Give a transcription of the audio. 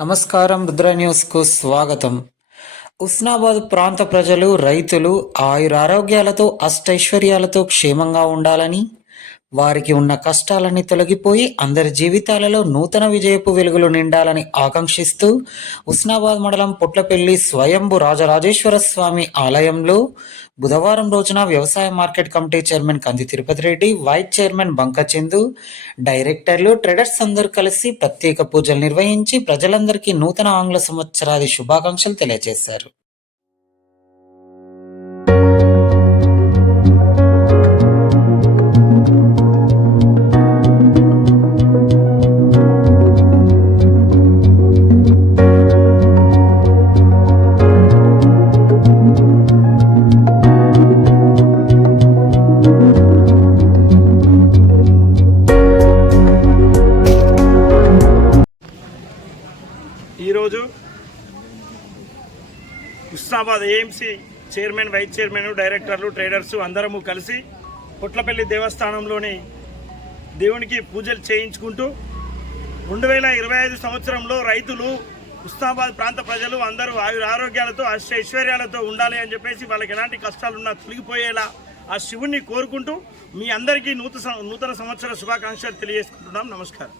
నమస్కారం. రుద్ర న్యూస్కు స్వాగతం. ఉస్నాబాద్ ప్రాంత ప్రజలు, రైతులు ఆయురారోగ్యాలతో అష్టైశ్వర్యాలతో క్షేమంగా ఉండాలని, వారికి ఉన్న కష్టాలన్నీ తొలగిపోయి అందరి జీవితాలలో నూతన విజయపు వెలుగులు నిండాలని ఆకాంక్షిస్తూ ఉస్నాబాద్ మండలం పొట్లపల్లి స్వయంభు రాజరాజేశ్వర స్వామి ఆలయంలో బుధవారం రోజున వ్యవసాయ మార్కెట్ కమిటీ చైర్మన్ కంది తిరుపతి రెడ్డి, వైస్ చైర్మన్ బంకచందు, డైరెక్టర్లు, ట్రేడర్స్ అందరూ కలిసి ప్రత్యేక పూజలు నిర్వహించి ప్రజలందరికీ నూతన ఆంగ్ల సంవత్సరాది శుభాకాంక్షలు తెలియజేశారు. ఈరోజు Husnabad AMC chairman, vice chairman, డైరెక్టర్లు, ట్రేడర్స్ అందరము కలిసి పొట్లపల్లి దేవస్థానంలోని దేవునికి పూజలు చేయించుకుంటూ 2025 సంవత్సరంలో రైతులు, ఉస్నాబాద్ ప్రాంత ప్రజలు అందరూ ఆరోగ్యాలతో ఐశ్వర్యాలతో ఉండాలి అని చెప్పేసి వాళ్ళకి ఎలాంటి కష్టాలున్నా తొలగిపోయేలా ఆ శివుణ్ణి కోరుకుంటూ మీ అందరికీ నూతన సంవత్సర శుభాకాంక్షలు తెలియజేసుకుంటున్నాం. నమస్కారం.